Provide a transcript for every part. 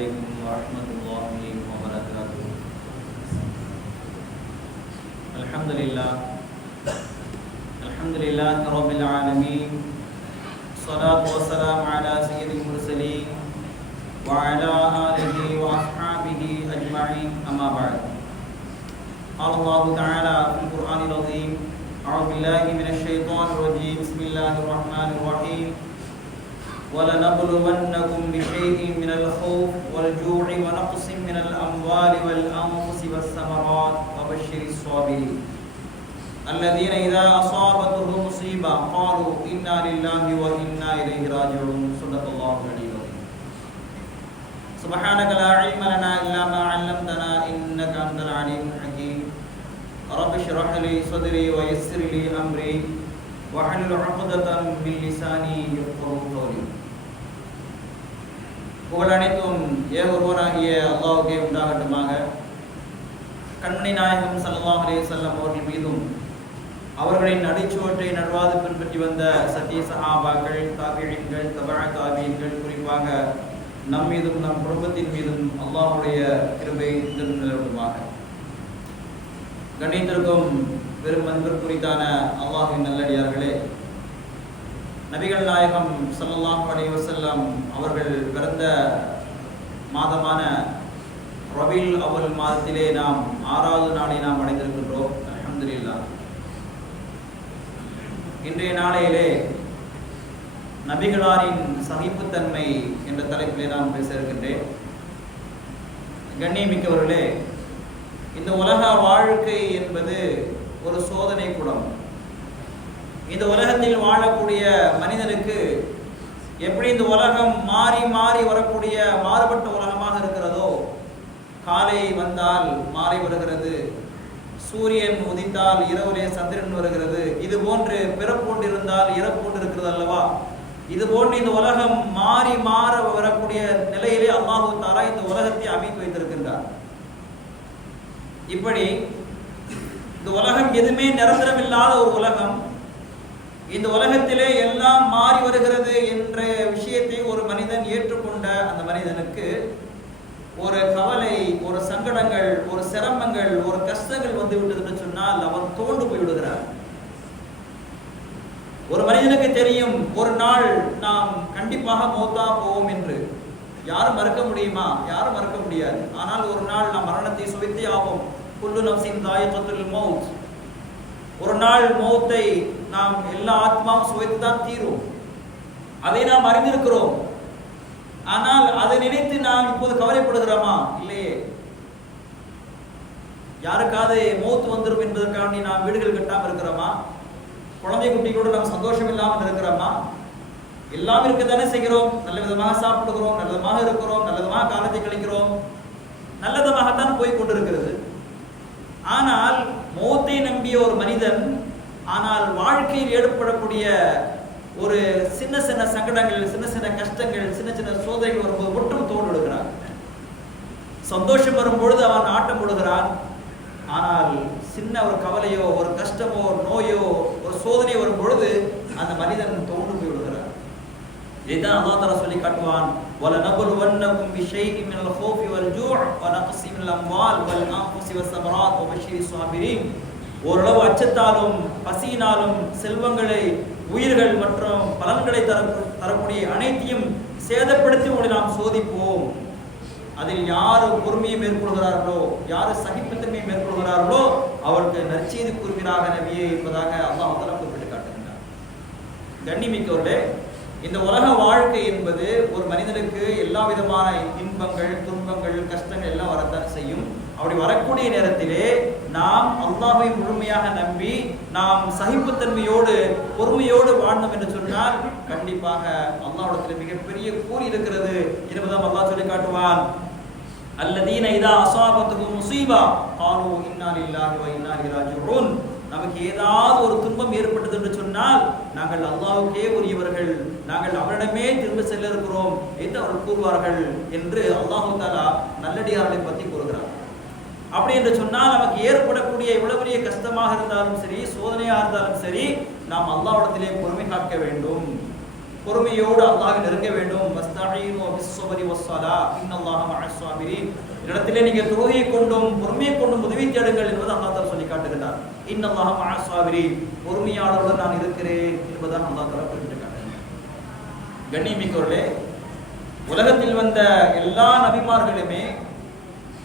عليكم ورحمة الله وبركاته. الحمد لله رب العالمين، الصلاة والسلام على سيد المرسلين وعلى آله وأصحابه أجمعين، أما بعد. قال الله تعالى في القرآن العظيم: أعوذ بالله من الشيطان الرجيم، بسم الله الرحمن الرحيم. وَلَنَبْلُوَنَّكُمْ بِشَيْءٍ مِنَ الْخَوْفِ وَالْجُوعِ وَنَقْصٍ مِنَ الْأَمْوَالِ وَالْأَنفُسِ وَالثَّمَرَاتِ وَبَشِّرِ الصَّابِرِينَ الَّذِينَ إِذَا أَصَابَتْهُمْ مُصِيبَةٌ قَالُوا إِنَّا لِلَّهِ وَإِنَّا إِلَيْهِ راجعون. صدق الله العلي العظيم. سبحانك لا علم لنا إلا ما علمتنا إنك أنت العليم الحكيم. رب اشرح لي صدري ويسر لي أمري واحلل عقدة من لساني يفقهوا قولي. புகழ் அனைத்தும் ஏகொருவனாகிய அல்லாஹ்வுக்கே உண்டாகட்டுமாக. கண்மணி நாயகம் ஸல்லல்லாஹு அலைஹி வஸல்லம் அவர்கள் மீதும் அவர்களின் அடிச்சுவற்றை நடுவாது பின்பற்றி வந்த சத்திய சஹாபாக்கள், தாபிஈன்கள், தபஅ தாபிஈன்கள், குறிப்பாக நம் மீதும் நம் குடும்பத்தின் மீதும் அல்லாஹ்வுடைய கிருபை நிலவட்டுமாக. கண்ணியத்திற்கும் பெரும் மதிப்பிற்குரித்தான அல்லாஹ்வின் நல்லடியார்களே, நபிகள் நாயகம் ஸல்லல்லாஹு அலைஹி வஸல்லம் அவர்கள் பிறந்த மாதமான ரபீல் அவ்வல் மாதத்திலே நாம் 6வது நாளை நாம் அடைந்திருக்கின்றோம். அல்ஹம்துலில்லாஹ். இன்றைய நாளையிலே நபிகளாரின் சகிப்புத்தன்மை என்ற தலைப்பிலே நாம் பேச இருக்கின்றேன். கண்ணியமிக்கவர்களே, இந்த உலக வாழ்க்கை என்பது ஒரு சோதனை கூடம். இந்த உலகத்தில் வாழக்கூடிய மனிதனுக்கு எப்படி இந்த உலகம் மாறி மாறி வரக்கூடிய மாறுபட்ட உலகமாக இருக்கிறதோ, காலை வந்தால் மாலை வருகிறது, சூரியன் உதித்தால் இரவிலே சந்திரன் வருகிறது, இது போன்று பிறப்போன்று இருந்தால் இறப்போன்று இருக்கிறது அல்லவா? இது போன்று இந்த உலகம் மாறி மாற வரக்கூடிய நிலையிலே அல்லாஹ் தஆலா இந்த உலகத்தை அமைத்து வைத்திருக்கின்றார். இப்படி இந்த உலகம் எதுவுமே நிரந்தரம் இல்லாத ஒரு உலகம். இந்த உலகத்திலே எல்லாம் மாறி வருகிறது என்ற விஷயத்தை ஒரு மனிதன் ஏற்றுக்கொண்ட அந்த மனிதனுக்கு ஒரு கவலை, ஒரு சங்கடங்கள், ஒரு சிரமங்கள், ஒரு கஷ்டங்கள் வந்து விட்டது என்று சொன்னால் அவன் தோண்டு போய் விடுகிறார். ஒரு மனிதனுக்கு தெரியும், ஒரு நாள் நாம் கண்டிப்பாக மௌத்தா போவோம் என்று. யாரும் மறுக்க முடியுமா? யாரும் மறுக்க முடியாது. ஆனால் ஒரு நாள் நாம் மரணத்தை சுவைத்தே ஆகும். குல்லு நஃப்ஸின் தாயிகத்துல் மௌத். ஒரு நாள் மௌத்தை நாம் எல்லா ஆத்மாவும் சுவைத்துதான் தீரும். அதை நாம் அறிந்திருக்கிறோம். ஆனால் அதை நினைத்து நாம் இப்போது கவலைப்படுகிறோமா? இல்லையே. யாருக்காவது மௌத் வந்துடும் என்பதற்காக நாம் வீடுகள் கட்டாமல் இருக்கிறோமா? குழந்தை குட்டிகளோடு நாம் சந்தோஷம் இல்லாமல் இருக்கிறோமா? எல்லாம் இருக்கத்தானே செய்கிறோம். நல்ல விதமாக சாப்பிடுகிறோம், நல்ல விதமாக இருக்கிறோம், நல்ல விதமாக காலத்தை கழிக்கிறோம், நல்ல விதமாகத்தான் போய் கொண்டிருக்கிறது. ஆனால் மௌத்தை நம்பிய ஒரு மனிதன், ஆனால் வாழ்க்கையில் ஏற்படக்கூடிய ஒரு சின்ன சின்ன சங்கடங்கள், சின்ன சின்ன கஷ்டங்கள், சின்ன சின்ன சோதனைகள் வரும்போது மட்டும் தோடு விடுகிறான். சந்தோஷம் வரும்பொழுது அவன் ஆட்டம் போடுகிறான். ஆனால் சின்ன ஒரு கவலையோ, ஒரு கஷ்டமோ, நோயோ, ஒரு சோதனை வரும் பொழுது அந்த மனிதன் தோண்டு போய் விடுகிறான். இதைதான் அல்லாஹ் தஆலா சொல்லி காட்டுவான்: வலனபுலுவன்னகும் பிஷைஇன் மினல் ஹௌஃபி வல்ஜூஅ் வனக்ஸி மினல் அம்வால் வல்அன்ஃபுஸி வஸ்ஸமராத் வபஷிரி ஸாபிரீன். ஓரளவு அச்சத்தாலும் பசியினாலும் செல்வங்களை, உயிர்கள் மற்றும் பலன்களை தரக்கூடிய அனைத்தையும் சேதப்படுத்தி உங்களை நாம் சோதிப்போம். அதில் யார் பொறுமையை மேற்கொள்கிறார்களோ, யார் சகிப்புத்தன்மையை மேற்கொள்கிறார்களோ அவருக்கு நற்செய்தி கூறுகிறாக நபியே என்பதாக அல்லாஹ் தஆலா குறிப்பிட்டு காட்டுகின்றார். கண்ணியமிக்கவர்களே, இந்த உலக வாழ்க்கை என்பது ஒரு மனிதனுக்கு எல்லா விதமான இன்பங்கள், துன்பங்கள், கஷ்டங்கள் எல்லாம் வரத்தான் செய்யும். அப்படி வரக்கூடிய நேரத்திலே நாம் அல்லாஹ்வை முழுமையாக நம்பி நாம் சகிப்புத்தன்மையோடு பொறுமையோடு வாழ்ந்தோம் என்று சொன்னால் கண்டிப்பாக அல்லாஹ்விடத்தில் மிகப்பெரிய கூலி இருக்கிறது என்பதை அல்லாஹ் சொல்லி காட்டுவான். அல்லதீன இதா அஸாபத்துஹும் முஸீபா காலூ இன்னா லில்லாஹி வ இன்னா இலைஹி ராஜிஊன். நமக்கு ஏதாவது ஒரு துன்பம் ஏற்பட்டது என்று சொன்னால் நாங்கள் அல்லாஹ்வுக்கே உரியவர்கள், நாங்கள் அவரிடமே திரும்ப செல்ல இருக்கிறோம் என்று அவர்கள் கூறுவார்கள் என்று அல்லாஹ் தஆலா நல்லடியார்களை பற்றி கூறுகிறார். அப்படி என்று சொன்னால் நமக்கு ஏற்படக்கூடிய எவ்வளவு பெரிய கஷ்டமாக இருந்தாலும் சரி, சோதனையாக இருந்தாலும் சரி, நாம் அல்லாஹ்விடத்திலே பொறுமை காக்க வேண்டும். பொறுமையோடு அல்லாஹ்வை நெருங்க வேண்டும். வஸ்தஈனு பிஸ்ஸப்ரி வஸ்ஸலா இன்னல்லாஹ மஅஸ் ஸாபிரீன். இடத்திலே நீங்கள் தொழுகையை கொண்டும் பொறுமையை கொண்டும் உதவி தேடுங்கள் என்பதை அல்லாஹ் தஆலா சொல்லி காட்டுகிறார். இன்னல்லாஹ மஅஸ் ஸாபிரீன், பொறுமையாளருடன் நான் இருக்கிறேன் என்பதை அல்லாஹ் தஆலா குறிப்பிட்டிருக்கிறார். கண்ணியமிக்கவர்களே, உலகத்தில் வந்த எல்லா நபிமார்களுமே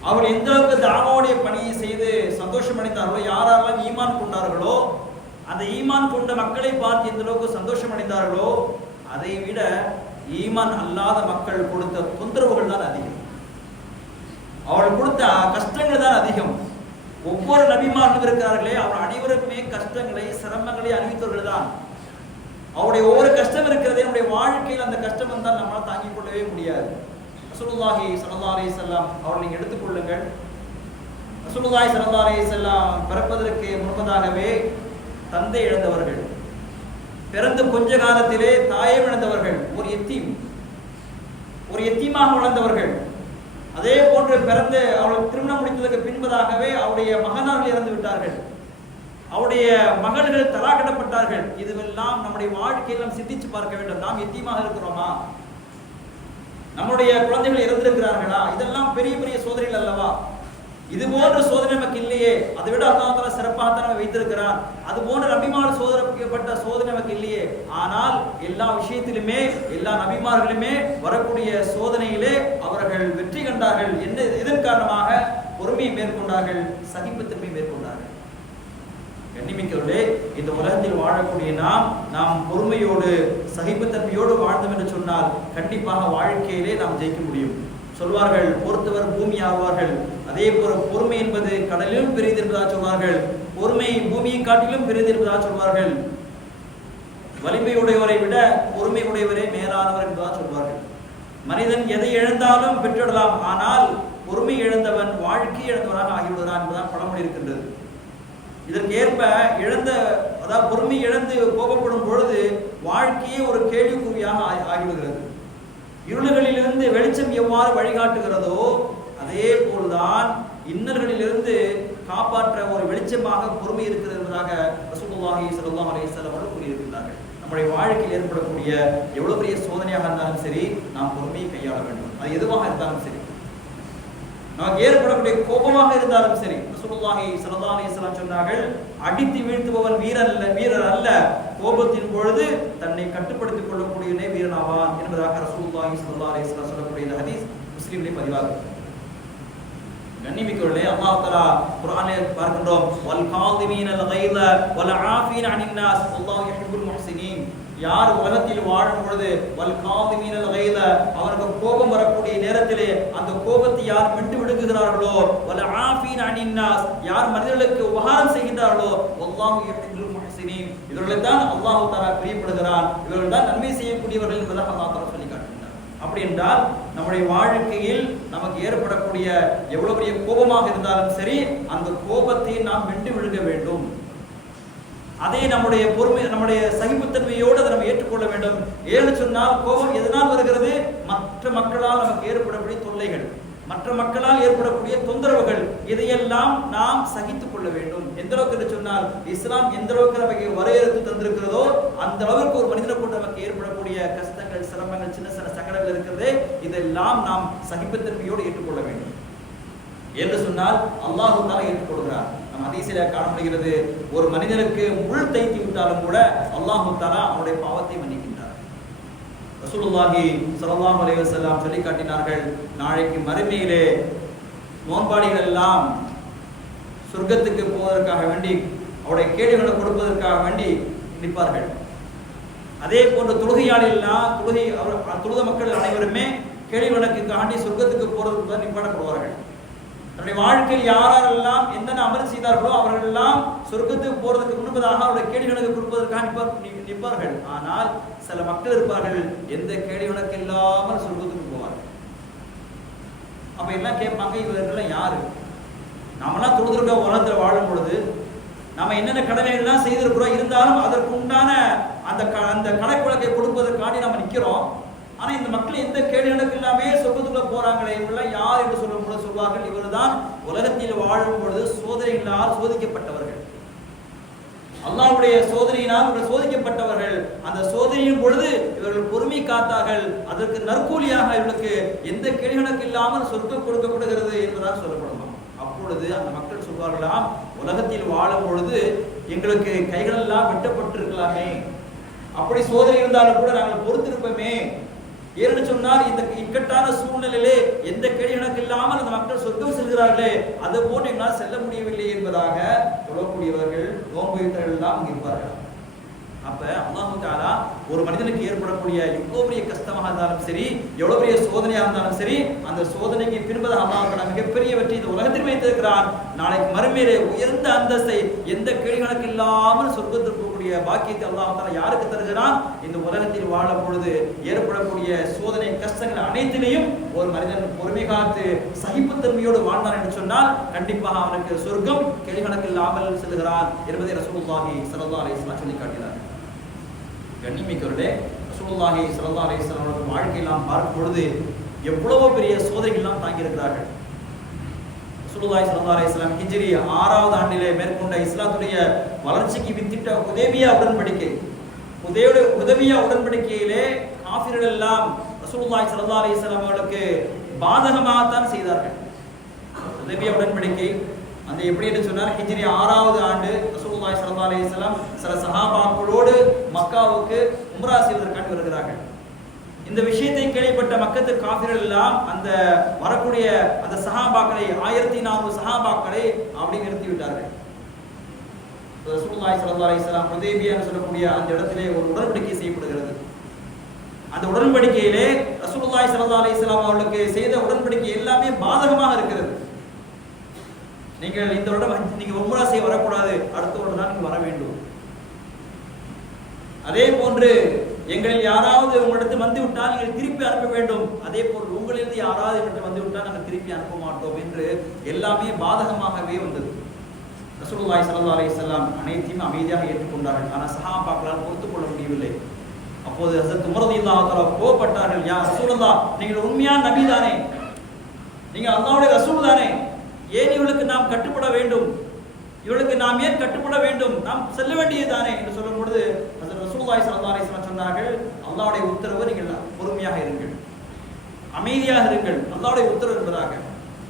அவர் எந்த அளவுக்கு தாவாவுடைய பணியை செய்து சந்தோஷம் அடைந்தார்களோ, யாரெல்லாம் ஈமான் கொண்டார்களோ, அந்த ஈமான் கொண்ட மக்களை பார்த்து எந்த அளவுக்கு சந்தோஷம் அடைந்தார்களோ, அதை விட ஈமான் அல்லாத மக்கள் கொடுத்த தொந்தரவுகள் தான் அதிகம். அவர்கள் கொடுத்த கஷ்டங்கள் தான் அதிகம். ஒவ்வொரு நபிமார்களும் இருக்கிறார்களே, அவர் அனைவருக்குமே கஷ்டங்களை சிரமங்களை அறிவித்தவர்கள் தான். அவருடைய ஒவ்வொரு கஷ்டம் இருக்கிறதே நம்முடைய வாழ்க்கையில் அந்த கஷ்டம் வந்தால் நம்மளால் தாங்கிக் கொள்ளவே முடியாது. ரசூலுல்லாஹி ஸல்லல்லாஹு அலைஹி வஸல்லம் அவர்களை நீங்கள் எடுத்துக்கொள்ளுங்கள். ரசூலுல்லாஹி ஸல்லல்லாஹு அலைஹி வஸல்லம் பிறப்பதற்கு முன்பதாகவே தந்தை இழந்தவர்கள், பிறந்து கொஞ்ச காலத்திலே தாயை இழந்தவர்கள், ஒரு எத்தீமாக வளர்ந்தவர்கள். அதே போன்று பிறந்து அவள் திருமணம் முடித்ததற்கு பின்பதாகவே அவருடைய மகனார்கள் இறந்து விட்டார்கள், அவருடைய மகள்கள் தலாக்கிடப்பட்டார்கள். இதுவெல்லாம் நம்முடைய வாழ்க்கையில் நாம் சிந்திச்சு பார்க்க வேண்டும். நாம் எத்தீமாக இருக்கிறோமா? நம்முடைய குழந்தைகள் இறந்திருக்கிறார்களா? இதெல்லாம் பெரிய பெரிய சோதனைகள் அல்லவா? இது போன்ற சோதனை நமக்கு இல்லையே. அதை விட அல்லாஹ் தஆலா சிறப்பாக நம்ம வைத்திருக்கிறான். அது போன்ற நபிமார் சோதனைப்பட்ட சோதனை நமக்கு இல்லையே. ஆனால் எல்லா விஷயத்திலுமே எல்லா நபிமார்களுமே வரக்கூடிய சோதனையிலே அவர்கள் வெற்றி கண்டார்கள். இதன் காரணமாக பொறுமையை மேற்கொண்டார்கள், சகிப்புத்தன்மை மேற்கொண்டார்கள். கண்ணிமிக்கவர்களே, இந்த உலகத்தில் வாழக்கூடிய நாம் பொறுமையோடு சகிப்புத்தன்மையோடு வாழ்ந்தோம் என்று சொன்னால் கண்டிப்பாக வாழ்க்கையிலே நாம் ஜெயிக்க முடியும். சொல்வார்கள், பொறுத்தவர் பூமி ஆவார்கள். அதே போல பொறுமை என்பது கடலிலும் பெரியது என்பதாக சொல்வார்கள். பொறுமை பூமியை காட்டிலும் பெரியது என்பதாக சொல்வார்கள். வலிமை உடையவரை விட பொறுமை உடையவரே மேலானவர் என்பதாக சொல்வார்கள். மனிதன் எதை இழந்தாலும் பெற்றுவிடலாம், ஆனால் பொறுமை இழந்தவன் வாழ்க்கை இழந்தவனாக ஆகிவிடுகிறான் என்பதாக பழமொழி இருக்கின்றது. இதற்கு ஏற்ப அதாவது பொறுமை இழந்து கோபப்படும் பொழுது வாழ்க்கையே ஒரு கேள்விக்குறியாக ஆகிவிடுகிறது. இருள்களிலிருந்து வெளிச்சம் எவ்வாறு வழிகாட்டுகிறதோ அதே போல்தான் இன்னல்களிலிருந்து காப்பாற்ற ஒரு வெளிச்சமாக பொறுமை இருக்கிறது என்பதாக ரசூலுல்லாஹி ஸல்லல்லாஹு அலைஹி வஸல்லம் அவர்கள் கூறியிருக்கிறார்கள். நம்முடைய வாழ்க்கையில் ஏற்படக்கூடிய எவ்வளவு பெரிய சோதனையாக இருந்தாலும் சரி, நாம் பொறுமையை கையாள வேண்டும். அது எதுவாக இருந்தாலும் சரி, நமக்கு ஏற்படக்கூடிய கோபமாக இருந்தாலும் சரி. ரசூலுல்லாஹி ஸல்லல்லாஹு அலைஹி வஸல்லம் சொன்னார்கள், அடித்து வீழ்த்துபவன் வீரர் அல்ல, கோபத்தின் பொழுது தன்னை கட்டுப்படுத்திக் கொள்ளக்கூடியவனே வீரனாவான் என்பதாக ரசூலுல்லாஹி ஸல்லல்லாஹு அலைஹி வஸல்லம் சொல்லக்கூடிய இந்த ஹதீஸ் முஸ்லிமிலே பதிவாகும். கண்ணிமிக்கவர்களே, அல்லாஹ் தஆலா குர்ஆனில் பார்க்கின்றோம், வல் காதிமீனல் கைத வல் ஆஃபீன அனின் நாஸ் வல்லாஹு யுஹிப்புல் முஹ்சினீன். யார் உலகத்தில் வாழும் பொழுது வல் காதிமீனல் கைத, அவருக்கு கோபம் வரக்கூடிய நேரத்திலே அந்த கோபத்தை யார் விட்டு விடுகிறார்களோ, வல் ஆஃபீன அனின் நாஸ், யார் மனிதர்களுக்கு உபகாரம் செய்கிறார்களோ, வல்லாஹு யுஹிப்புல் முஹ்சினீன், இவர்களை தான் அல்லாஹ் தஆலா பிரியப்படுகிறான், இவர்கள் தான் நன்மை செய்யக்கூடியவர்கள் என்பதாக அல்லாஹ் தஆலா சொல்லி காட்டுகிறார். அப்படி என்றால் நம்முடைய வாழ்க்கையில் நமக்கு ஏற்படக்கூடிய எவ்வளவு பெரிய கோபமாக இருந்தாலும் சரி, அந்த கோபத்தை நாம் வென்று விழுங்க வேண்டும். அதே நம்முடைய பொறுமை, நம்முடைய சகிப்புத்தன்மையோடு அதை நம்ம ஏற்றுக்கொள்ள வேண்டும். ஏன்னு சொன்னால் கோபம் எதனால் வருகிறது? மற்ற மக்களால் நமக்கு ஏற்படக்கூடிய தொல்லைகள், மற்ற மக்களால் ஏற்படக்கூடிய தொந்தரவுகள், இதையெல்லாம் நாம் சகித்துக் கொள்ள வேண்டும். எந்த அளவுக்கு என்று சொன்னால் இஸ்லாம் எந்த அளவுக்கு நமக்கு வரையறுத்து தந்திருக்கிறதோ அந்த அளவுக்கு ஒரு மனிதனை கொண்டு நமக்கு ஏற்படக்கூடிய கஷ்டங்கள், சிரமங்கள், சின்ன சின்ன சங்கடங்கள் இருக்கிறது, இதெல்லாம் நாம் சகிப்புத்தன்மையோடு ஏற்றுக்கொள்ள வேண்டும். என்று சொன்னால் அல்லாஹ் தஆலா ஏற்றுக்கொள்கிறார். நம் ஹதீஸிலே காணப்படுகிறது, ஒரு மனிதனுக்கு முள் தைத்து விட்டாலும் கூட அல்லாஹ் தஆலா அவருடைய பாவத்தை மன்னிக்கின்றார். ரசூலுல்லாஹி ஸல்லல்லாஹு அலைஹி வஸல்லம் சொல்லி காட்டினார்கள், நாளைக்கு மறுமையிலே நோன்பாளிகள் எல்லாம் சொர்க்கத்துக்கு போவதற்காக வேண்டி அவருடைய கேடுகளை கொடுப்பதற்காக வேண்டி நிற்பார்கள். அதே போன்று தொழுத மக்கள் அனைவருமே கேள்வி கணக்குக்காண்டி சொர்க்கத்துக்கு போறதுக்கு நிப்பாடப்படுவார்கள். தன்னுடைய வாழ்க்கையில் யாரெல்லாம் என்னென்ன அமல் செய்தார்களோ அவர்கள் எல்லாம் சொர்க்கத்துக்கு போறதுக்கு முன்பதாக அவருடைய கேள்வி கணக்கு கொடுப்பதற்காக நிற்பார்கள். ஆனால் சில மக்கள் இருப்பார்கள், எந்த கேள்வி கணக்கு இல்லாமல் சொர்க்கத்துக்கு போவார்கள். அப்ப எல்லாம் கேட்பாங்க, இவர்கள் யாரு? நாமெல்லாம் தொழுதுருக்க உலகத்தில் வாழும் பொழுது நம்ம என்னென்ன கடமைகள்லாம் செய்திருக்கிறோம், இருந்தாலும் அதற்கு உண்டான அந்த கணக்கு வழக்கை கொடுப்பதற்காண்டி நம்ம நிற்கிறோம். ஆனா இந்த மக்கள் எந்த கேள்வி கணக்கு இல்லாமே சொர்க்கத்துக்குள்ள போறாங்களே, இவரெல்லாம் யார் என்று சொல்லும் பொழுது சொல்வார்கள், இவர்தான் உலகத்தில் வாழும் பொழுது சோதனைகளால் சோதிக்கப்பட்டவர்கள். அல்லாஹ்வுடைய சோதனையினால் இவர்கள் சோதிக்கப்பட்டவர்கள். அந்த சோதனையின் பொழுது இவர்கள் பொறுமை காத்தார்கள். அதற்கு நற்கூலியாக இவர்களுக்கு எந்த கேள்விகளுக்கு இல்லாமல் சொர்க்கம் கொடுக்கப்படுகிறது என்பதாக சொல்லப்படுமா. அப்பொழுது அந்த மக்கள் சொல்வார்களாம், உலகத்தில் வாழும் பொழுது எங்களுக்கு கைகள் எல்லாம் வெட்டப்பட்டிருக்கலாமே, அப்படி சோதனை இருந்தாலும் கூட நாங்கள் பொறுத்திருப்போமே. ஏன்னு சொன்னால் இந்த இக்கட்டான சூழ்நிலையிலே எந்த கேள்விகளுக்கு இல்லாமல் அந்த மக்கள் சொர்க்கம் செல்கிறார்களே, அது போன்று எங்களால் செல்ல முடியவில்லை என்பதாக சொல்லக்கூடியவர்கள் நோன்புத்தர்கள் எல்லாம் இருப்பார்கள். அப்ப அல்லாஹ் தஆலா ஒரு மனிதனுக்கு ஏற்படக்கூடிய எவ்வளவு பெரிய கஷ்டமாக இருந்தாலும் சரி, எவ்வளவு பெரிய சோதனையாக இருந்தாலும் சரி, அந்த சோதனைக்கு பின்பதாக அல்லாஹ் தஆலா மிகப்பெரிய வெற்றி இந்த உலகத்தில் வைத்திருக்கிறான். நாளைக்கு மறுமையிலே உயர்ந்த அந்தஸ்தை எந்த கேள்விகளுக்கு இல்லாமல் சொர்க்கத்திற்கு போகக்கூடிய பாக்கியத்தை அல்லாஹ் தஆலா யாருக்கு தருகிறான்? இந்த உலகத்தில் வாழும் பொழுது ஏற்படக்கூடிய சோதனை கஷ்டங்கள் அனைத்திலையும் ஒரு மனிதன் பொறுமை காத்து சகிப்புத்தன்மையோடு வாழ்ந்தான் என்று சொன்னால் கண்டிப்பாக அவனுக்கு சொர்க்கம் கேள்விகளுக்கு இல்லாமல் செல்கிறான் என்பதை ரசூலுல்லாஹி ஸல்லல்லாஹு அலைஹி வஸல்லம் சொல்லி காட்டினார். கண்ணியமிக்கவர்களே, ரசூலுல்லாஹி ஸல்லல்லாஹு அலைஹி வஸல்லம் அவர்கள் வாழ்க்கையை நாம் பார்க்கும் பொழுது எவ்வளவு பெரிய சோதனைகள் எல்லாம் தாங்கி இருக்கிறார்கள். ரசூலுல்லாஹி ஸல்லல்லாஹு அலைஹி வஸல்லம் ஹிஜ்ரி 6வது ஆண்டிலே மேற்கொண்ட இஸ்லாத்துடைய வளர்ச்சிக்கு வித்திட்ட ஹுதைபியா உடன்படிக்கை, ஹுதைபியா உடன்படிக்கையிலே காஃபிர்கள் எல்லாம் ரசூலுல்லாஹி ஸல்லல்லாஹு அலைஹி வஸல்லம் அவர்களுக்கு பாதகமாகத்தான் செய்தார்கள். ஹுதைபியா உடன்படிக்கை அந்த எப்படி என்று சொன்னார், ஹிஜ்ரி 6வது ஆண்டு ரசூலுல்லாஹி ஸல்லல்லாஹு அலைஹி வஸல்லம் சில சஹாபாக்களோடு மக்காவுக்கு உம்ரா செய்வதற்காக வருகிறார்கள். இந்த விஷயத்தை கேள்விப்பட்ட மக்கத்து காஃபிர்கள் எல்லாம் அந்த வரக்கூடிய அந்த சஹாபாக்களை 1400 சஹாபாக்களை அப்படி நிறுத்தி விட்டார்கள். ரசூலுல்லாஹி ஸல்லல்லாஹு அலைஹி வஸல்லம் ஹுதைபியா என்று சொல்லக்கூடிய அந்த இடத்திலே ஒரு உடன்படிக்கை செய்யப்படுகிறது. அந்த உடன்படிக்கையிலே ரசூலுல்லாஹி ஸல்லல்லாஹு அலைஹி வஸல்லம் அவர்களுக்கு செய்த உடன்படிக்கை எல்லாமே பாதகமாக இருக்கிறது. நீங்கள் இந்த வருடம் நீங்க உம்ரா செய்ய வரக்கூடாது, அடுத்த வருடம் தான் நீங்க வர வேண்டும். அதே போன்று எங்களில் யாராவது உங்களிடத்து வந்து விட்டால் நீங்கள் திருப்பி அனுப்ப வேண்டும். அதே போன்று உங்களிலிருந்து யாராவது எங்களிடம் வந்து விட்டால் நாங்கள் திருப்பி அனுப்ப மாட்டோம் என்று எல்லாமே பாதகமாகவே வந்தது. ரசூலுல்லாஹி ஸல்லல்லாஹு அலைஹி வஸல்லம் அனைத்தையும் அமைதியாக ஏற்றுக்கொண்டார்கள். ஆனால் சஹாபாக்களால் பொறுத்துக் கொள்ள முடியவில்லை. அப்போது ஹஸரத் உமர் ரலியல்லாஹு தஆலா கோபப்பட்டார்கள். யா ரசூலுல்லாஹ், நீங்கள் உண்மையான நபி தானே, நீங்கள் அல்லாஹ்வுடைய ரசூல் தானே, ஏன் இவளுக்கு நாம் கட்டுப்பட வேண்டும், இவளுக்கு நாம் ஏன் கட்டுப்பட வேண்டும், நாம் செல்ல வேண்டியதுதானே என்று சொல்லும் பொழுது ஹஸரத் ரசூலுல்லாஹி ஸல்லல்லாஹு அலைஹி வஸல்லம் சொன்னார்கள், அல்லாஹ்வுடைய உத்தரவு, நீங்கள் பொறுமையாக இருங்கள், அமைதியாக இருங்கள், அல்லாஹ்வுடைய உத்தரவு என்பதாக.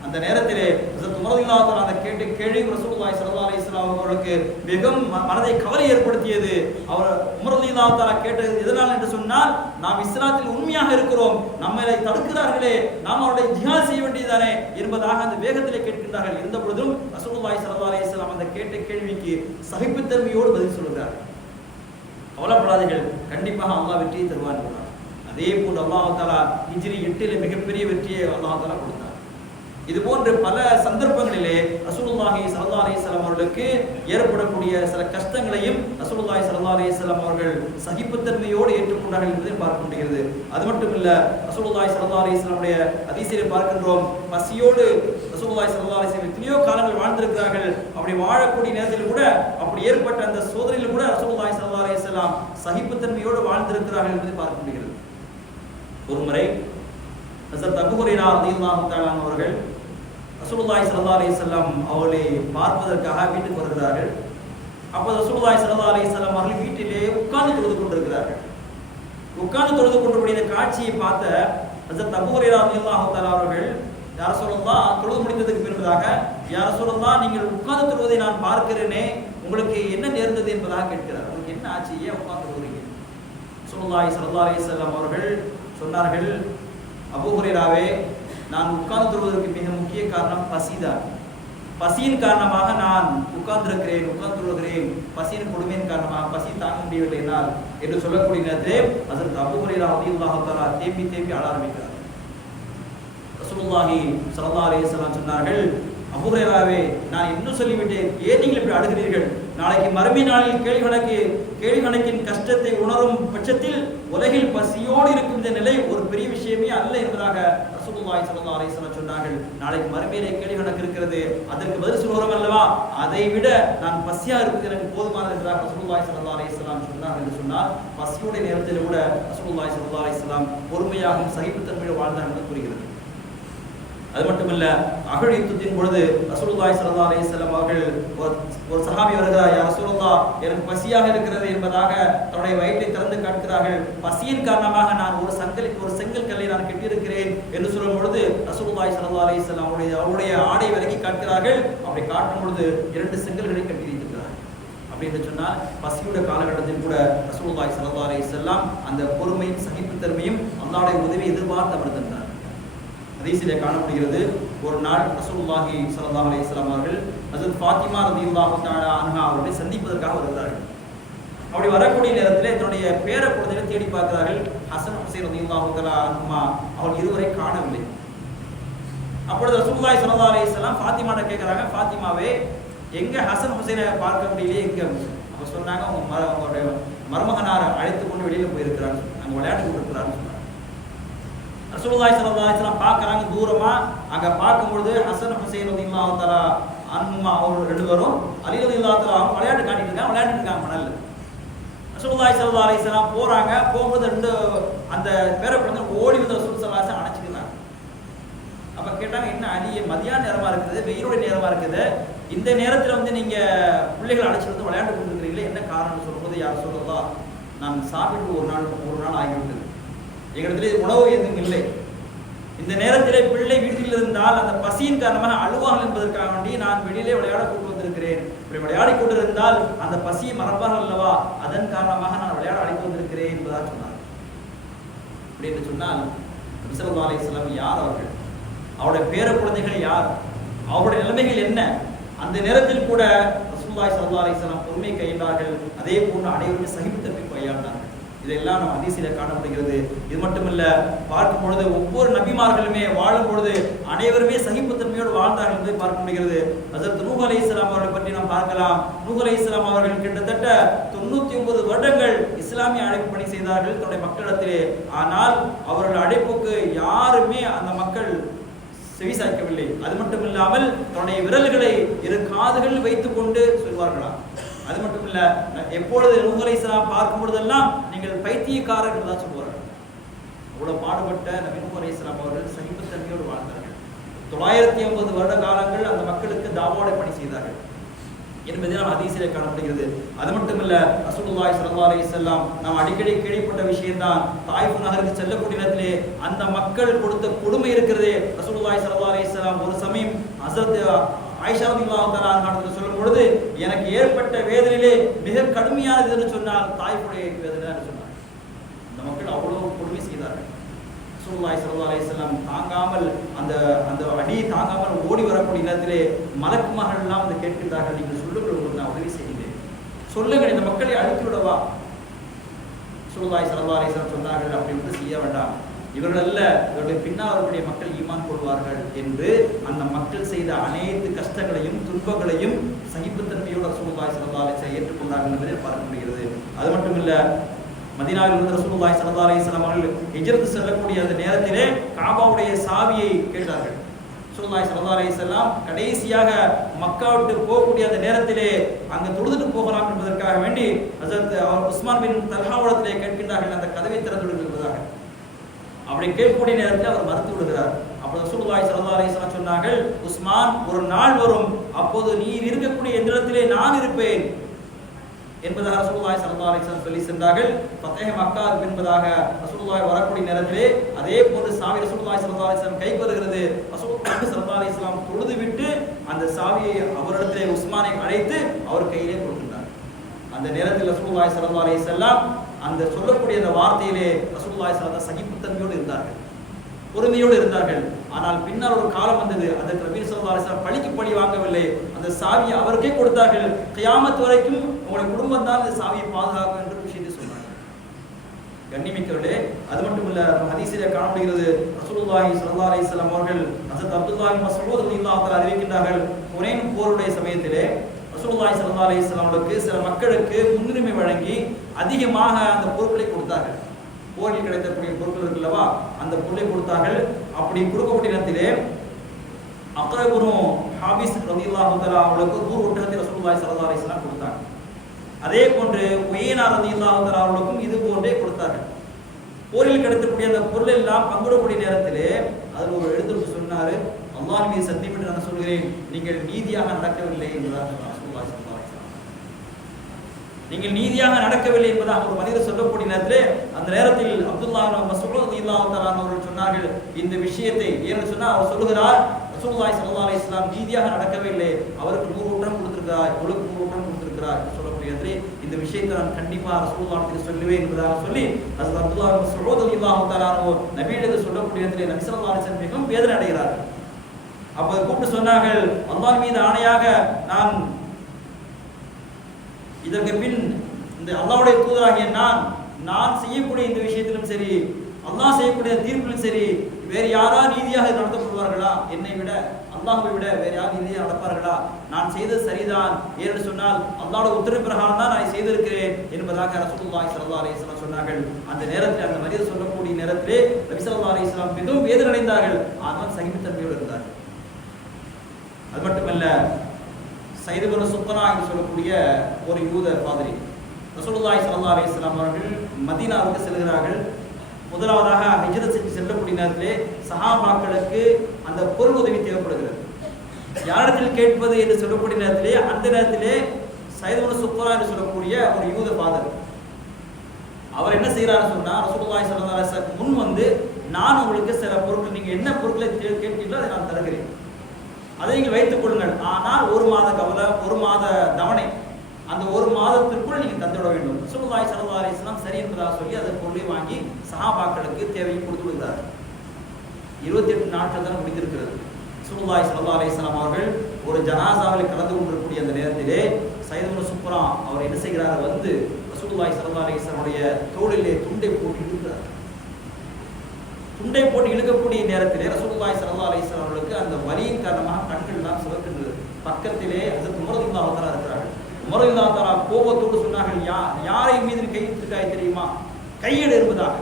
அந்த நேரத்திலே ஹஸரத் உமர் ரலியல்லாஹு தஆலா அந்த கேள்வி ரசூலுல்லாஹி ஸல்லல்லாஹு அலைஹி வஸல்லம் அவர்களுக்கு மிகவும் மனதை கவலை ஏற்படுத்தியது. அவர் உமர் ரலியல்லாஹு தஆலா கேட்டது எதனால் என்று சொன்னால், நாம் இஸ்லாத்தில் உண்மையாக இருக்கிறோம், நம்மை தடுக்கிறார்களே, நாம் அவருடைய ஜிஹாத் செய்ய வேண்டியதானே என்பதாக அந்த வேகத்திலே கேட்கின்றார்கள். இருந்த பொழுதும் ரசூலுல்லாஹி ஸல்லல்லாஹு அலைஹி வஸல்லம் அந்த கேட்ட கேள்விக்கு சகிப்புத்தன்மையோடு பதில் சொல்கிறார்கள். கவலைப்படாதீர்கள், கண்டிப்பாக அல்லாஹ் வெற்றியை தருவான் என்றார். அதே போன்று அல்லாஹ் தஆலா ஹிஜ்ரி 8 மிகப்பெரிய வெற்றியை அல்லாஹ் தஆலா கொடுத்தார். இது போன்ற பல சந்தர்ப்பங்களிலே ரசூலுல்லாஹி ஸல்லல்லாஹு அலைஹி வஸல்லம் அவர்களுக்கு ஏற்படக்கூடிய சில கஷ்டங்களையும் ரசூலுல்லாஹி ஸல்லல்லாஹு அலைஹி வஸல்லம் அவர்கள் சகிப்புத்தன்மையோடு ஏற்றுக்கொண்டார்கள் என்பதை பார்க்க முடிகிறது. அது மட்டுமல்ல, ரசூலுல்லாஹி ஸல்லல்லாஹு அலைஹி வஸல்லமுடைய ஹதீஸிலே பார்க்கின்றோம், பசியோடு ரசூலுல்லாஹி ஸல்லல்லாஹு அலைஹி வஸல்லம் எத்தனையோ காலங்கள் வாழ்ந்திருக்கிறார்கள். அப்படி வாழக்கூடிய நேரத்தில் கூட, அப்படி ஏற்பட்ட அந்த சோதனையில் கூட ரசூலுல்லாஹி ஸல்லல்லாஹு அலைஹி வஸல்லம் சகிப்புத்தன்மையோடு வாழ்ந்திருக்கிறார்கள் என்பதை பார்க்க முடிகிறது. ஒருமுறை ஹஸரத் அபூ ஹுரைரா ரலியல்லாஹு தஆலா அவர்கள் ரசூலுல்லாஹி ஸல்லல்லாஹு அலைஹி வஸல்லம் அவர்களை பார்ப்பதற்காக வீட்டுக்கு வருகிறார்கள். அப்போது ரசூலுல்லாஹி ஸல்லல்லாஹு அலைஹி வஸல்லம் அவர்கள் வீட்டிலே உட்கார்ந்து தொழுது கொண்டிருக்கிறார்கள். உட்கார்ந்து தொழுது கொண்டிருக்கிற காட்சியை பார்த்த ஹஸரத் அபூ ஹுரைரா ரலியல்லாஹு தஆலா அவர்கள், யா ரசூலல்லாஹ், தொழுது முடிந்ததுக்கு பிறகு, யா ரசூலல்லாஹ், நீங்கள் உட்கார்ந்து தொழுவதை நான் பார்க்கிறேனே, உங்களுக்கு என்ன நேர்ந்தது என்பதாக கேட்கிறார். உங்களுக்கு என்ன ஆச்சு, ஏன் உட்கார்ந்து தொழுகிறீங்க? ரசூலுல்லாஹி ஸல்லல்லாஹு அலைஹி வஸல்லம் அவர்கள் சொன்னார்கள், அபூ ஹுரைராவே, நான் உட்கார்ந்து தொழுவதற்கு மிக முக்கிய காரணம் பசிதான். பசியின் காரணமாக நான் உட்கார்ந்திருக்கிறேன், உட்கார்ந்து தொழுகிறேன். பசியின் கொடுமையின் காரணமாக பசி தாங்க முடியவில்லை என்னால் என்று சொல்லக்கூடிய நேரத்திலே ஹஸரத் அபூ ஹுரைரா ரலியல்லாஹு தஆலா தேம்பி அழ ஆரம்பிக்கிறார். ரசூலுல்லாஹி ஸல்லல்லாஹு அலைஹி வஸல்லம் சொன்னார்கள், அபூ ஹுரைராவே, நான் இன்னும் சொல்லிவிட்டேன், ஏன் நீங்கள் இப்படி அழுகிறீர்கள்? நாளைக்கு மறுமை நாளில் கேள்வி கணக்கின் கஷ்டத்தை உணரும் பட்சத்தில் உலகில் பசியோடு இருக்கும் இந்த நிலை ஒரு பெரிய விஷயமே அல்ல என்பதாக ரசூலுல்லாஹி ஸல்லல்லாஹு அலைஹி வஸல்லம் சொன்னார்கள். நாளைக்கு மறுமையிலே கேள்வி கணக்கு இருக்கிறது, அதற்கு பதில் சொல்கிறோம் அல்லவா, அதை விட நான் பசியா இருப்பது எனக்கு போதுமானது என்றார் ரசூலுல்லாஹி ஸல்லல்லாஹு அலைஹி வஸல்லம் சொன்னார். என்று சொன்னால் பசியோட நேரத்தில் கூட ரசூலுல்லாஹி ஸல்லல்லாஹு அலைஹி வஸல்லம் பொறுமையாகவும் சகிப்புத்தன்மையோடு வாழ்ந்தார் என்று கூறுகிறது. அது மட்டுமல்ல, அகழ் யுத்தத்தின் பொழுது ரசூலுல்லாஹி ஸல்லல்லாஹு அலைஹி வஸல்லம் அவர்கள் ஒரு சஹாபி வருகிறார், யா ரசூலுல்லாஹ், எனக்கு பசியாக இருக்கிறது என்பதாக தன்னுடைய வயிற்றை திறந்து காட்டுகிறார்கள். பசியின் காரணமாக நான் ஒரு செங்கல் கல்லை நான் கெட்டியிருக்கிறேன் என்று சொல்லும் பொழுது ரசூலுல்லாஹி ஸல்லல்லாஹு அலைஹி வஸல்லம் அவருடைய ஆடை விலக்கி காட்டுகிறார்கள். அப்படி காட்டும் பொழுது 2 செங்கல்களை கட்டி வைத்திருக்கிறார்கள். அப்படி என்று சொன்னால் பசியுடைய காலகட்டத்தில் கூட ரசூலுல்லாஹி ஸல்லல்லாஹு அலைஹி வஸல்லம் அந்த பொறுமையும் சகிப்புத்தன்மையும் அல்லாஹ்வுடைய உதவியை எதிர்பார்த்து அமர்ந்திருந்தார். ஹதீஸிலே காணப்படுகிறது, ஒரு நாள் ரசூலுல்லாஹி ஸல்லல்லாஹு அலைஹி வஸல்லம் அவர்கள் ஹஜ்ரத் ஃபாத்திமா ரலியல்லாஹு தஆலா அன்ஹா அவர்களை சந்திப்பதற்காக வருகிறார்கள். அப்படி வரக்கூடிய நேரத்தில் தன்னுடைய பேர குழந்தைகளை தேடி பார்க்கிறார்கள். ஹசன் ஹுசைன் ரலியல்லாஹு தஆலா அன்ஹுமா அவர்கள் இருவரை காணவில்லை. அப்பொழுது ரசூலுல்லாஹி ஸல்லல்லாஹு அலைஹி வஸல்லம் ஃபாத்திமாட்ட கேட்கிறாங்க, ஃபாத்திமாவே, எங்க ஹசன் ஹுசைனை பார்க்க முடியலையே, எங்க? அப்ப சொன்னாங்க, உங்களுடைய மருமகனார் அழைத்து கொண்டு வெளியில போயிருக்கிறார், அங்க விளையாட்டு கொண்டிருக்கிறார். ரசூலுல்லாஹி ஸல்லல்லாஹு அலைஹி வஸல்லம் பார்க்கறாங்க தூரமா. அங்க பார்க்கும்பொழுது ஹசன் ஹுசைன் ரலியல்லாஹு தஆலா அன்ஹுமா அவர்கள் 2 பேரும் அலி ரலியல்லாஹு தஆலா விளையாட்டு காட்டிட்டு இருக்காங்க மணல்ல. ரசூலுல்லாஹி ஸல்லல்லாஹு அலைஹி வஸல்லம் போறாங்க. போகும்போது 2 அந்த பேர குழந்தை ஓடி வந்து ரசூல் ஸல்லல்லாஹு அலைஹி வஸல்லம் அணைச்சிக்கிறாங்க. அப்ப கேட்டாங்க, என்ன அலி, மதியான நேரமா இருக்குது, வெயிலுடைய நேரமா இருக்குது, இந்த நேரத்துல வந்து நீங்க பிள்ளைகளை அழைச்சிட்டு வந்து விளையாண்டு கொண்டிருக்கிறீங்களே, என்ன காரணம்னு சொல்லும்போது, யார் சொல்றதா, நான் சாப்பிட்டு ஒரு நாள் ஆகிவிட்டது, எங்களிடத்திலே உணவு எதுவும் இல்லை, இந்த நேரத்திலே பிள்ளை வீட்டில் இருந்தால் அந்த பசியின் காரணமாக அழுவார்கள் என்பதற்காக வேண்டி நான் வெளியிலே விளையாட கொண்டு வந்திருக்கிறேன். இப்படி விளையாடி கொண்டிருந்தால் அந்த பசியை மறப்பார்கள் அல்லவா, அதன் காரணமாக நான் விளையாட அழைத்து வந்திருக்கிறேன் என்பதாக சொன்னார். அப்படி என்று சொன்னால் நபி ஸல்லல்லாஹு அலைஹி வஸல்லம் யார்? அவர்கள், அவருடைய பேர குழந்தைகள் யார், அவருடைய நிலைமைகள் என்ன? அந்த நேரத்தில் கூட ரசூலுல்லாஹி ஸல்லல்லாஹு அலைஹி வஸல்லம் பொறுமை கையாண்டார்கள். அதே போன்று அனைவருமே சகிப்புத்தன்மை கையாண்டார்கள். இதெல்லாம் நம்ம ஹதீஸிலே காணப்படுகிறது. இது மட்டுமல்ல, பார்க்கும் பொழுது ஒவ்வொரு நபிமார்களுமே வாழும் பொழுது அனைவருமே சகிப்புத்தன்மையோடு வாழ்ந்தார்கள் என்பதை பார்க்க முடிகிறது. ஹஜ்ரத் நூஹ் அலைஹிஸ்ஸலாம் அவர்களை பற்றி நாம் பார்க்கலாம். நூஹ் அலைஹிஸ்ஸலாம் அவர்கள் கிட்டத்தட்ட 99 வருடங்கள் இஸ்லாமிய அழைப்பு பணி செய்தார்கள் தன்னுடைய மக்களிடத்திலே. ஆனால் அவர்கள் அழைப்புக்கு யாருமே அந்த மக்கள் செவிசாய்க்கவில்லை. அது மட்டும் இல்லாமல் தன்னுடைய விரல்களை 2 காதுகளில் வைத்துக் கொண்டு சொல்வார்களாம். அது மட்டும் இல்ல, எப்பொழுது நூஹ் அலைஹிஸ்ஸலாம் பார்க்கும் பொழுதெல்லாம் நீங்கள் பைத்தியக்காரர்கள் தான் சொல்வார்கள். அவ்வளவு பாடுபட்ட நபி நூஹ் அலைஹிஸ்ஸலாம் அவர்கள் சகிப்புத்தன்மையோடு வாழ்ந்தார்கள். 950 வருட காலங்கள் அந்த மக்களுக்கு தாவாவை பணி செய்தார்கள் என்பதை நாம் ஹதீஸிலே காணப்படுகிறது. அது மட்டுமல்ல, ரசூலுல்லாஹி ஸல்லல்லாஹு அலைஹி வஸல்லம் நாம் அடிக்கடி கேள்விப்பட்ட விஷயம்தான், தாயிஃப் நகருக்கு செல்லக்கூடிய நேரத்திலே அந்த மக்கள் கொடுத்த கொடுமை இருக்கிறதே. ரசூலுல்லாஹி ஸல்லல்லாஹு அலைஹி வஸல்லம் ஒரு சமயம் ஹஸரத் ஆயிஷா ரலியல்லாஹு தஆலா அன்ஹா சொல்லும் பொழுது, எனக்கு ஏற்பட்ட வேதனையிலே மிக கடுமையானது என்று சொன்னால் தாயிஃபுடைய வேதனை என்று சொன்னார். அந்த மக்கள் அவ்வளவு கொடுமை செய்தார்கள். ரசூலுல்லாஹி ஸல்லல்லாஹு அலைஹி வஸல்லம் தாங்காமல் அந்த அடி தாங்காமல் ஓடி வரக்கூடிய நேரத்திலே மலக்குமார்கள் எல்லாம் வந்து கேட்கின்றார்கள், நீங்கள் சொல்லுங்கள், உங்களுக்கு நான் உதவி செய்கிறேன், சொல்லுங்கள், இந்த மக்களை அழித்து விடவா? ரசூலுல்லாஹி ஸல்லல்லாஹு அலைஹி வஸல்லம் சொன்னார்கள், அப்படி வந்து செய்ய வேண்டாம், இவர்கள் அல்ல, இவருடைய பின்னால் அவருடைய மக்கள் ஈமான் கொள்வார்கள் என்று அந்த மக்கள் செய்த அனைத்து கஷ்டங்களையும் துன்பங்களையும் சகிப்புத்தன்மையோடு ரசூலுல்லாஹி ஸல்லல்லாஹு அலைஹி வஸல்லம் ஏற்றுக்கொண்டார்கள் என்பதை பார்க்க முடிகிறது. அது மட்டுமில்ல, மதீனாவில் இருந்து ரசூலுல்லாஹி ஸல்லல்லாஹு அலைஹி வஸல்லம் அவர்கள் ஹிஜ்ரத் செல்லக்கூடிய அந்த நேரத்திலே காபாவுடைய சாவியை கேட்டார்கள். ரசூலுல்லாஹி ஸல்லல்லாஹு அலைஹி வஸல்லம் கடைசியாக மக்கா விட்டு போகக்கூடிய அந்த நேரத்திலே அங்கு தொழுதுட்டு போகலாம் என்பதற்காக வேண்டி ஹஜ்ரத் உஸ்மான் பின் தல்ஹாவிடத்திலே கேட்கின்றார்கள், அந்த கதவை திறந்து விடுங்கள் என்பதாக. அப்படி கேட்கக்கூடிய நேரத்தில் அவர் மறுத்து விடுகிறார். அப்போது ரசூலுல்லாஹி ஸல்லல்லாஹு அலைஹி வஸல்லம் சொன்னார்கள், உஸ்மான், ஒரு நாள் வரும், அப்போது நீர் இருக்கக்கூடிய இடத்திலே நான் இருப்பேன் என்பதாக ரசூலுல்லாஹி ஸல்லல்லாஹு அலைஹி வஸல்லம் சொல்லி சென்றார்கள். ஃபத்ஹ் மக்கா என்பதாக ரசூலுல்லாஹி வரக்கூடிய நேரத்திலே அதே போன்று சாவி ரசூலுல்லாஹி ஸல்லல்லாஹு அலைஹி வஸல்லம் கைக்கு வருகிறது. ரசூலுல்லாஹி ஸல்லல்லாஹு அலைஹி வஸல்லம் தொழுது விட்டு அந்த சாவியை அவரிடத்திலே உஸ்மானை அழைத்து அவர் கையிலே கொடுக்கின்றார். அந்த நேரத்தில் ரசூலுல்லாஹி ஸல்லல்லாஹு அலைஹி வஸல்லம் அந்த சொல்லக்கூடிய அந்த வார்த்தையிலே ரசூலுல்லாஹி ஸல்லல்லாஹு அலைஹி வஸல்லம் சகிப்புத்தன்மையோடு இருந்தார்கள், பொறுமையோடு இருந்தார்கள். ஆனால் பின்னால் ஒரு காலம் வந்தது, அந்த நபி ஸல்லல்லாஹு அலைஹி வஸல்லம் பழிக்கு பழி வாங்கவில்லை, அந்த சாவியை அவருக்கே கொடுத்தார்கள். கியாமத் வரைக்கும் உங்களுடைய குடும்பம் தான் இந்த சாவியை பாதுகாக்கும் என்ற விஷயத்தை சொன்னார்கள். கண்ணிமிக்கவர்களே, அது மட்டுமல்ல, ஹதீஸிலே காணப்படுகிறது, ரசூலுல்லாஹி ஸல்லல்லாஹு அலைஹி வஸல்லம் அவர்கள் ஹஸரத் அப்துல்லாஹ் இப்னு மஸ்ஊத் ரலியல்லாஹு தஆலா அறிவிக்கின்றார்கள், ஹுனைன் போருடைய சமயத்திலே ரசூலுல்லாஹி ஸல்லல்லாஹு அலைஹி வஸல்லம் அவர்களுக்கு சில மக்களுக்கு முன்னுரிமை வழங்கி அதிகமாக அந்த பொருட்களை கொடுத்தார்கள். போரில் கிடைக்கக்கூடிய பொருட்கள் இருக்குல்லவா, அந்த பொருளை கொடுத்தார்கள். அப்படி கொடுக்கக்கூடிய நேரத்திலே அக்ரபுனு ஹாபிஸ் ரலியல்லாஹு தஆலா அவர்களுக்கு 100 ஒட்டகத்தை ரசூலுல்லாஹி ஸல்லல்லாஹு அலைஹி வஸல்லம் கொடுத்தாங்க. அதே போன்று உயனா ரலியல்லாஹு தஆலா அவர்களுக்கும் இது போன்றே கொடுத்தார்கள். போரில் கிடைக்கக்கூடிய அந்த பொருள் எல்லாம் பங்கிடக்கூடிய நேரத்திலே அதில் ஒரு எழுத்து சொன்னாரு, அல்லாஹ் மீது சத்தியமிட்டு நான் சொல்கிறேன், நீங்கள் நீதியாக நடக்கவில்லை என்பதாக ரசூலுல்லாஹி ஸல்லல்லாஹு அலைஹி வஸல்லம், நீங்கள் நீதியாக நடக்கவில்லை என்பதாக ஒரு மனிதர் சொல்லக்கூடிய நேரத்திலே அந்த நேரத்தில் அப்துல்லாஹ் இப்னு மஸ்ஊத் ரலியல்லாஹு தஆலா அவர்கள் சொன்னார்கள் இந்த விஷயத்தை. ஏன்னு சொன்னா அவர் சொல்லுகிறார், ரசூலுல்லாஹி ஸல்லல்லாஹு அலைஹி வஸல்லம் நீதியாக நடக்கவில்லை, அவருக்கு 100 ஊட்டம் கொடுத்திருக்கிறார், உங்களுக்கு 100 ஊட்டம் கொடுத்திருக்கிறார் சொல்லக்கூடிய நேரத்திலே இந்த விஷயத்தை நான் கண்டிப்பா ரசூலுல்லாஹ்விற்கு சொல்லுவேன் என்பதாக சொல்லி ஹஜ்ரத் அப்துல்லாஹ் இப்னு மஸ்ஊத் ரலியல்லாஹு தஆலா நபியிடத்தில் சொல்லக்கூடிய நேரத்திலே நபி ஸல்லல்லாஹு அலைஹி வஸல்லம் மிகவும் வேதனை அடைகிறார்கள். அப்ப கூப்பிட்டு சொன்னார்கள், அல்லாஹ் மீது ஆணையாக நான் இதற்கு பின் இந்த அல்லாஹ்வுடைய தூதராகிய நான் செய்யக்கூடிய இந்த விஷயத்திலும் சரி, அல்லாஹ் செய்யக்கூடிய தீர்ப்பிலும் சரி, வேறு யாரா நீதியாக நடத்தப்படுவார்களா? என்னை விட அல்லாஹ்வை விட வேறு யார் நீதியாக நடப்பார்களா? நான் செய்தது சரிதான் என்று சொன்னால் அல்லாஹ்வுடைய உத்தரவு பிரகாரம் தான் நான் செய்திருக்கிறேன் என்பதாக ரசூலுல்லாஹி ஸல்லல்லாஹு அலைஹி வஸல்லம் சொன்னார்கள். அந்த நேரத்தில் அந்த மனிதர் சொல்லக்கூடிய நேரத்திலே நபி ஸல்லல்லாஹு அலைஹி வஸல்லம் மிகவும் வேதனை அடைந்தார்கள். ஆனால் சகிப்புத்தன்மையோடு இருந்தார்கள். அது மட்டுமல்ல, சையத் இப்னு சுப்னா என்று சொல்லக்கூடிய ஒரு யூத பாதிரி ரசூலுல்லாஹி ஸல்லல்லாஹு அலைஹி வஸல்லம் அவர்கள் மதீனாவுக்கு செல்கிறார்கள். முதலாவதாக ஹிஜ்ரத் செஞ்சு செல்லக்கூடிய நேரத்திலே சஹாபாக்களுக்கு அந்த பொருள் உதவி தேவைப்படுகிறது. யாரிடத்தில் கேட்பது என்று சொல்லக்கூடிய நேரத்திலே அந்த நேரத்திலே சையத் இப்னு சுப்னா என்று சொல்லக்கூடிய ஒரு யூத பாதர் அவர் என்ன செய்யறாரு சொன்னா, ரசூலுல்லாஹி ஸல்லல்லாஹு அலைஹி வஸல்லம் முன் வந்து நான் உங்களுக்கு சில பொருட்கள், நீங்க என்ன பொருட்களை கேட்கிறீர்களோ அதை நான் தருகிறேன், அதை நீங்கள் வைத்துக் கொள்ளுங்கள், ஆனால் 1 மாத காலம் 1 மாத தவணை, அந்த 1 மாதத்திற்குள் நீங்க தந்துவிட வேண்டும். ரசூலுல்லாஹி ஸல்லல்லாஹு அலைஹி வஸல்லம் சரி என்பதாக சொல்லி அதை பொருளை வாங்கி சஹாபாக்களுக்கு தேவையை கொடுத்து விடுகிறார். 28 நாட்கள் தான் முடிந்திருக்கிறது. ரசூலுல்லாஹி ஸல்லல்லாஹு அலைஹி வஸல்லம் அவர்கள் ஒரு ஜனாசாவில் கலந்து கொண்டிருக்கக்கூடிய அந்த நேரத்திலே சையத் இப்னு சுப்ரா அவர் என்ன செய்கிறார், வந்து ரசூலுல்லாஹி ஸல்லல்லாஹு அலைஹி வஸல்லமுடைய தோளிலே துண்டை போட்டு இழுக்கிறார். துண்டை போட்டு இழுக்கக்கூடிய நேரத்திலே ரசூலுல்லாஹி ஸல்லல்லாஹு அலைஹி வஸல்லம் அவர்களுக்கு அந்த வலியின் காரணமாக கண்கள் எல்லாம் சிவக்கின்றது. பக்கத்திலே ஹஜ்ரத் உமர் ரலியல்லாஹு தஆலா இருக்கிறார்கள். உமர் ரலியல்லாஹு தஆலா கோபத்தோடு சொன்னார்கள், யாரை மீது கை வைத்திருக்காய் தெரியுமா, கையெடு என்பதாக.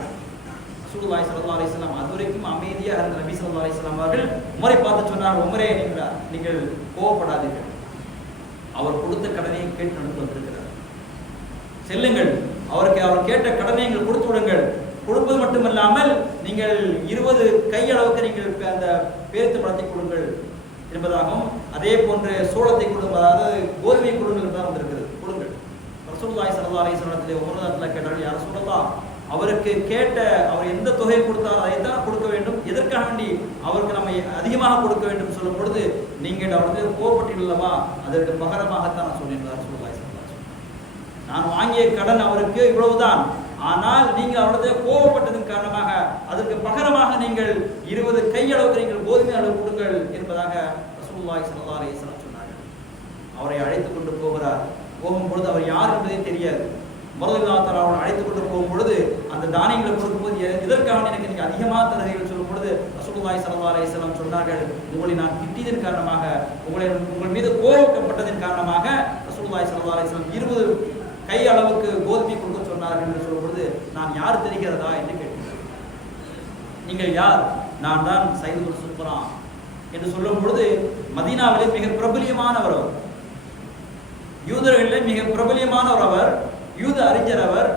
ரசூலுல்லாஹி ஸல்லல்லாஹு அலைஹி வஸல்லம் அதுவரைக்கும் அமைதியாக இருந்த நபி ஸல்லல்லாஹு அலைஹி வஸல்லம் அவர்கள் உமரை பார்த்து சொன்னார், உமரே நீங்கள் கோபப்படாதீர்கள், அவர் கொடுத்த கடனை கேட்டு நடந்து வந்திருக்கிறார், செல்லுங்கள், அவர் கேட்ட கடனை நீங்கள் கொடுத்து விடுங்கள், கொடுப்பது மட்டுமல்லாமல் நீங்கள் 20 கையளவுக்கு நீங்கள் அந்த பேரித்த பழத்தை கொடுங்கள் என்பதாகவும், அதே போன்று சோளத்தை கொடுங்கள், அதாவது கோதுமை கொடுங்கள் தான் வந்திருக்கிறது, கொடுங்கள். ரசூலுல்லாஹி ஸல்லல்லாஹு அலைஹி வஸல்லம் உமர் கேட்டார்கள், யார் ரசூலல்லாஹ், அவருக்கு கேட்ட அவர் எந்த தொகையை கொடுத்தாரோ அதை தான் கொடுக்க வேண்டும், எதற்காக வேண்டி அவருக்கு நம்ம அதிகமாக கொடுக்க வேண்டும் சொல்லும் பொழுது நீங்கள் அவருக்கு கோபப்பட்டீர்களா, அதற்கு பகரமாகத்தான் நான் சொன்னேன் ரசூலுல்லாஹி ஸல்லல்லாஹு அலைஹி வஸல்லம், நான் வாங்கிய கடன் அவருக்கு இவ்வளவுதான், ஆனால் நீங்கள் அவரது கோபப்பட்டதன் காரணமாக அதற்கு பகரமாக நீங்கள் 20 கையளவுக்கு நீங்கள் கோதுமை அளவு கொடுங்கள் என்பதாக ரசூலுல்லாஹி ஸல்லல்லாஹு அலைஹி வஸல்லம் சொன்னார்கள். அவரை அழைத்துக் கொண்டு போகும்பொழுது அவர் யார் என்பதே தெரியாது. உமர் ரலியல்லாஹு தஆலா அவரை அழைத்துக் கொண்டு போகும்பொழுது அந்த தானியங்களை கொடுக்கும்போது இதற்காக எனக்கு நீங்கள் அதிகமாக தருகிறீர்கள் சொல்லும் பொழுது ரசூலுல்லாஹி ஸல்லல்லாஹு அலைஹி வஸல்லம் சொன்னார்கள், உங்களை நான் திட்டியதன் காரணமாக, உங்கள் மீது கோபப்பட்டதன் காரணமாக ரசூலுல்லாஹி ஸல்லல்லாஹு அலைஹி வஸல்லம் 20 கை அளவுக்கு கோதுமை கொடுக்க சொன்னார்கள் என்று சொல்லும் பொழுது நான் யார் தெரிகிறதா என்று கேட்கிறேன். நீங்கள் யார்? நான் தான் சையத் இப்னு சுப்ரா என்று சொல்லும் பொழுது மதீனாவிலே மிக பிரபலியமானவர் அவர், யூதர்களிலே மிக பிரபலியமானவர் அவர், யூத அறிஞர் அவர்.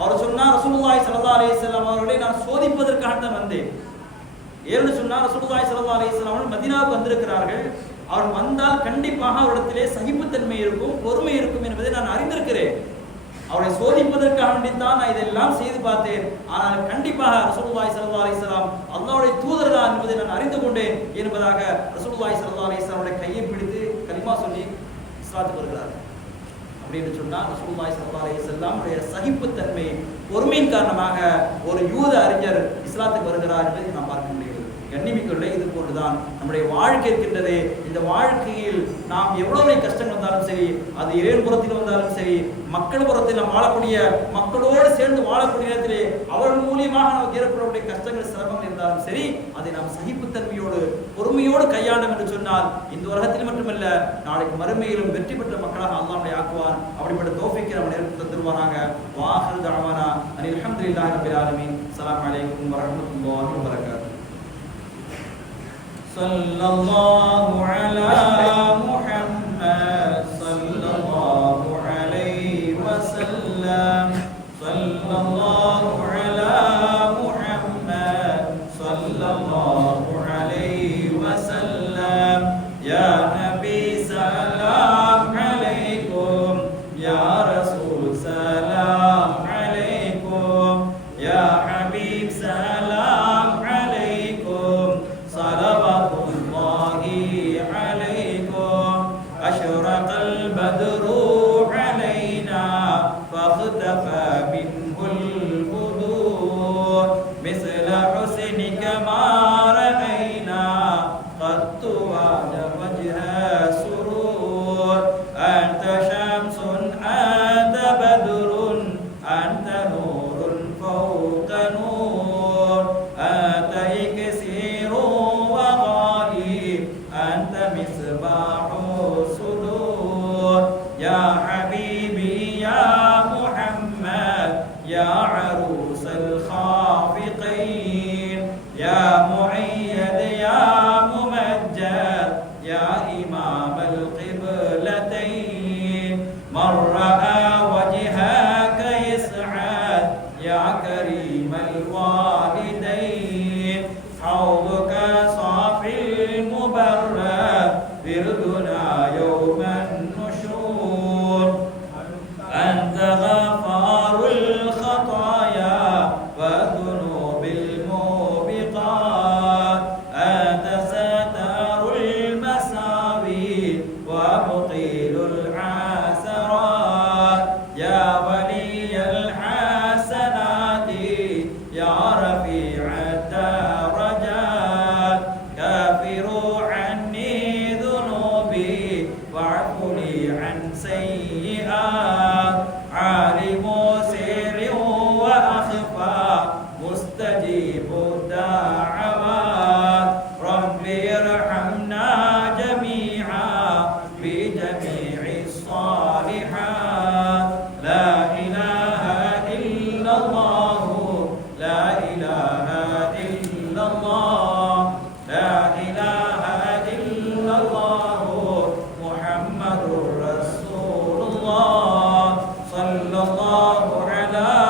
அவர் சொன்னார், ரசூலுல்லாஹி ஸல்லல்லாஹு அலைஹி வஸல்லம் அவர்களை நான் சோதிப்பதற்காக தான் வந்தேன். ஏன்னு சொன்னால் ரசூலுல்லாஹி ஸல்லல்லாஹு அலைஹி வஸல்லம் அவர்கள் மதீனாவுக்கு வந்திருக்கிறார்கள், அவர் வந்தால் கண்டிப்பாக அவரிடத்திலே சகிப்புத்தன்மை இருக்கும், பொறுமை இருக்கும் என்பதை நான் அறிந்திருக்கிறேன். அவரை சோதிப்பதற்காக வேண்டித்தான் நான் இதெல்லாம் செய்து பார்த்தேன். ஆனால் கண்டிப்பாக ரசூலுல்லாஹி ஸல்லல்லாஹு அலைஹி வஸல்லம் அல்லாஹ்வுடைய தூதர் தான் என்பதை நான் அறிந்து கொண்டேன் என்பதாக ரசூலுல்லாஹி ஸல்லல்லாஹு அலைஹி வஸல்லம் கையை பிடித்து கலிமா சொல்லி இஸ்லாத்துக்கு வருகிறார். அப்படின்னு சொன்னால் ரசூலுல்லாஹி ஸல்லல்லாஹு அலைஹி வஸல்லம் சகிப்புத்தன்மை, பொறுமையின் காரணமாக ஒரு யூத அறிஞர் இஸ்லாத்துக்கு வருகிறார் என்பதை நாம் பார்க்க முடிகிறது. கண்ணிமிக்குள்ளே இது போன்றுதான் நம்முடைய வாழ்க்கை இருக்கின்றது. இந்த வாழ்க்கையில் நாம் எவ்வளவு கஷ்டங்கள் வந்தாலும் சரி, அது இறைவன் புறத்தில் வந்தாலும் சரி, மக்கள் புறத்தில் நாம் வாழக்கூடிய மக்களோடு சேர்ந்து வாழக்கூடிய நேரத்திலே அவர்கள் மூலியமாக நமக்கு ஏற்படக்கூடிய கஷ்டங்கள் சிரமங்கள் இருந்தாலும் சரி, அதை நாம் சகிப்புத்தன்மையோடு பொறுமையோடு கையாண்டும் என்று சொன்னால் இந்த உலகத்தில் மட்டுமல்ல நாளைக்கு மறுமையிலும் வெற்றி பெற்ற மக்களாக அல்லாஹ் நம்மை ஆக்குவான். அப்படிப்பட்ட தௌஃபீக்கை நம்ம நேரத்தில் தருவானாக. வாஹிரு தஅவானா அனில் ஹம்துலில்லாஹி ரப்பில் ஆலமீன். அஸ்ஸலாமு அலைக்கும் வரஹ்மத்துல்லாஹி வபரகாத்துஹு. ஸல்லல்லாஹு அலா முஹம்மத் ஸல்லல்லாஹு அலைஹி வஸல்லம். ஸல்லல்லாஹு அலா முஹம்மத் ஸல்லல்லாஹு அலைஹி வஸல்லம். المبرر وردنا يوم النشور أنت غفار الخطايا والذنوب الموبقات أنت ستار المساوي ومقيل العثرات يا ولي الحسنات يا رفيع الدرجات كافر عني ذنوبي واعف لي عن سيئات عالم سر وأخفى مستجيب الدعوات رب ارحمنا جميعا بجميع الصالحات لا إله إلا الله لا إله إلا الله لا إله إلا الله محمد رسول الله صلى الله على